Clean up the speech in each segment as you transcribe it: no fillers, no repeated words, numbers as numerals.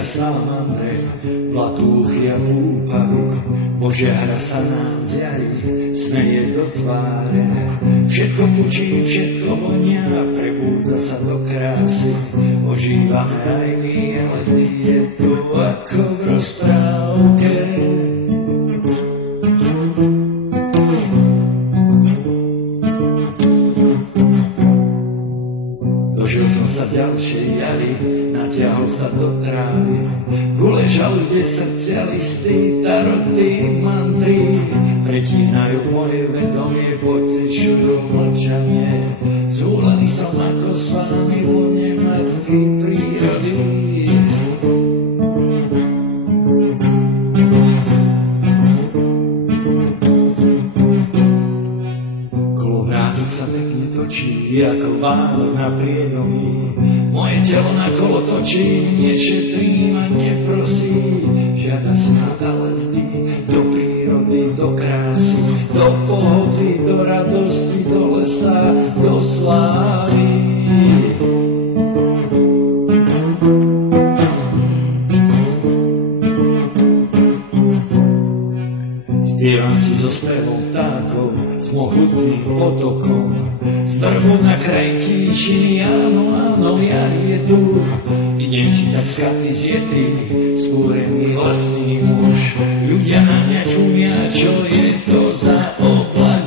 a salamandre, blatúchy a púpavy, Božia hra sa nám z jary smeje do tváre. Všetko pučí, všetko vonia, prebúdza sa do krásy, ožívame aj my, ale znie tu ako v rozprávke. Dožil som sa ďalšej jary, natiahol sa do trávy, guležal, kde srdcia listy, taroty, mantry, pretínajú moje vedomie, potečujú mlčanie. Zúlený som ako s vami v lone matky prírody. Kolovrátok sa pekne točí, ako vál na priedomí. Moje telo na kolo točí, nešetrím a neprosím. Žiada snad, ale zdy do prírody, do krásy, do pohody, do radosti, do lesa, do slávy. Spievam si so spevom vtákov, s mohutným potokom, s drbou na kraji kýčiny, áno, áno, jar je tu. Idem si tak z chaty zjetý, skúrený vlastný muž. Ľudia na mňa čumia, čo je to za oblak.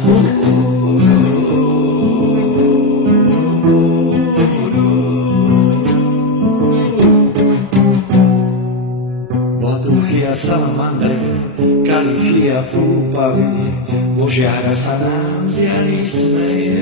Blatúchy a salamandre, kalichy a prúpavy, Božia hra sa nám z jary smeje